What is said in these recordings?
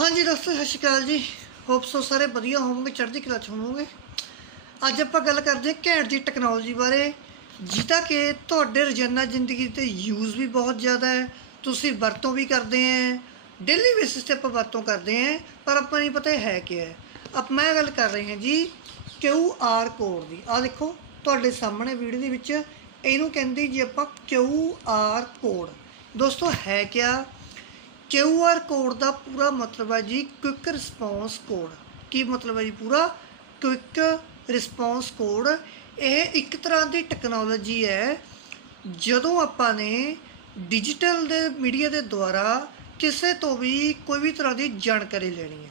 ਹਾਂਜੀ ਦੋਸਤੋ ਸਤਿ ਸ਼੍ਰੀ ਅਕਾਲ ਜੀ। ਹੋਪ ਸੋ ਸਾਰੇ ਵਧੀਆ ਹੋਵੋਗੇ, ਚੜ੍ਹਦੀ ਕਲਾ ਚ ਹੋਵੋਗੇ। ਅੱਜ ਆਪਾਂ ਗੱਲ ਕਰਦੇ ਹਾਂ ਘੈਂਟ ਦੀ ਟੈਕਨੋਲੋਜੀ ਬਾਰੇ ਜਿਹਦਾ ਕਿ ਤੁਹਾਡੇ ਰੋਜ਼ਾਨਾ ਜ਼ਿੰਦਗੀ ਤੇ ਯੂਜ਼ ਵੀ ਬਹੁਤ ਜ਼ਿਆਦਾ ਹੈ, ਤੁਸੀਂ ਵਰਤੋਂ ਵੀ ਕਰਦੇ ਹੈ ਡੇਲੀ ਬੇਸਿਸ ਤੇ ਆਪਾਂ ਵਰਤੋਂ ਕਰਦੇ ਹੈ, ਪਰ ਆਪਾਂ ਨਹੀਂ ਪਤਾ ਹੈ ਕੀ ਹੈ। ਅਬ ਮੈਂ ਗੱਲ ਕਰ ਰਹੇ ਹਾਂ ਜੀ ਕਿਊ ਆਰ ਕੋਡ ਦੀ। ਆ ਦੇਖੋ, ਤੁਹਾਡੇ ਸਾਹਮਣੇ ਵੀਡੀਓ ਦੇ ਵਿੱਚ ਇਹਨੂੰ ਕਹਿੰਦੇ ਜੀ ਆਪਾਂ ਕਿਊ ਆਰ ਕੋਡ ਦੋਸਤੋ, ਹੈ ਕਿਆ? ਕਿਊ ਆਰ ਕੋਡ ਦਾ ਪੂਰਾ ਮਤਲਬ ਹੈ ਜੀ ਕੁਇਕ ਰਿਸਪੌਂਸ ਕੋਡ ਕੀ ਮਤਲਬ ਹੈ ਜੀ ਪੂਰਾ? ਕੁਇਕ ਰਿਸਪੌਂਸ ਕੋਡ ਇਹ ਇੱਕ ਤਰ੍ਹਾਂ ਦੀ ਟੈਕਨੋਲੋਜੀ ਹੈ, ਜਦੋਂ ਆਪਾਂ ਨੇ ਡਿਜੀਟਲ ਦੇ ਮੀਡੀਆ ਦੇ ਦੁਆਰਾ ਕਿਸੇ ਤੋਂ ਵੀ ਕੋਈ ਵੀ ਤਰ੍ਹਾਂ ਦੀ ਜਾਣਕਾਰੀ ਲੈਣੀ ਹੈ।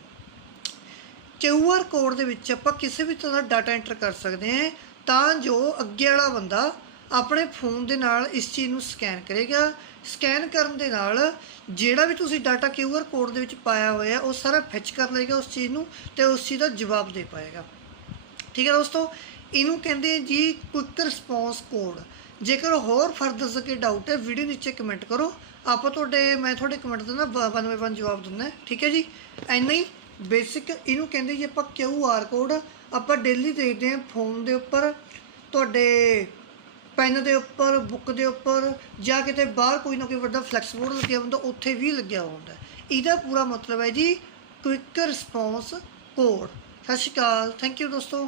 ਕਿਊ ਆਰ ਕੋਡ ਦੇ ਵਿੱਚ ਆਪਾਂ ਕਿਸੇ ਵੀ ਤਰ੍ਹਾਂ ਦਾ ਡਾਟਾ ਐਂਟਰ ਕਰ ਸਕਦੇ ਹਾਂ ਤਾਂ ਜੋ ਅੱਗੇ ਵਾਲਾ ਬੰਦਾ ਆਪਣੇ ਫੋਨ ਦੇ ਨਾਲ ਇਸ ਚੀਜ਼ ਨੂੰ ਸਕੈਨ ਕਰੇਗਾ। ਸਕੈਨ ਕਰਨ ਦੇ ਨਾਲ ਜਿਹੜਾ ਵੀ ਤੁਸੀਂ ਡਾਟਾ ਕਿਊ ਆਰ ਕੋਡ ਦੇ ਵਿੱਚ ਪਾਇਆ ਹੋਇਆ ਉਹ ਸਾਰਾ ਫੈਚ ਕਰ ਲਏਗਾ ਉਸ ਚੀਜ਼ ਨੂੰ ਤੇ ਉਸ ਚੀਜ਼ ਦਾ ਜਵਾਬ ਦੇ ਪਾਏਗਾ। ਠੀਕ ਹੈ ਦੋਸਤੋ, ਇਹਨੂੰ ਕਹਿੰਦੇ ਜੀ ਕੁਇਕ ਰਿਸਪੌਂਸ ਕੋਡ। ਜੇਕਰ ਹੋਰ ਫਰਦਰ ਸਕੇ ਡਾਊਟ ਹੈ, ਵੀਡੀਓ ਨੀਚੇ ਕਮੈਂਟ ਕਰੋ। ਆਪਾਂ ਤੁਹਾਡੇ, ਮੈਂ ਤੁਹਾਡੇ ਕਮੈਂਟ ਦਾ ਨਾ ਵਨ ਬਾਈ ਵਨ ਜਵਾਬ ਦਿੰਦਾ ਠੀਕ ਹੈ ਜੀ? ਐਨਾ ਹੀ। ਬੇਸਿਕ ਇਹਨੂੰ ਕਹਿੰਦੇ ਜੀ ਆਪਾਂ ਕਿਊ ਆਰ ਕੋਡ। ਆਪਾਂ ਡੇਲੀ ਦੇਖਦੇ ਹਾਂ ਫੋਨ ਦੇ ਉੱਪਰ। ਤੁਹਾਡੇ ਪੈਨ ਦੇ ਉੱਪਰ, ਬੁੱਕ ਦੇ ਉੱਪਰ, ਜਾਂ ਕਿਤੇ ਬਾਹਰ ਕੋਈ ਨਾ ਕੋਈ ਵੱਡਾ ਫਲੈਕਸ ਬੋਰਡ ਲੱਗਿਆ ਹੁੰਦਾ, ਉੱਥੇ ਵੀ ਲੱਗਿਆ ਹੁੰਦਾ। ਇਹਦਾ ਪੂਰਾ ਮਤਲਬ ਹੈ ਜੀ ਕੁਇਕ ਰਿਸਪੌਂਸ ਕੋਡ ਸਤਿ ਸ਼੍ਰੀ ਅਕਾਲ ਥੈਂਕ ਯੂ ਦੋਸਤੋ।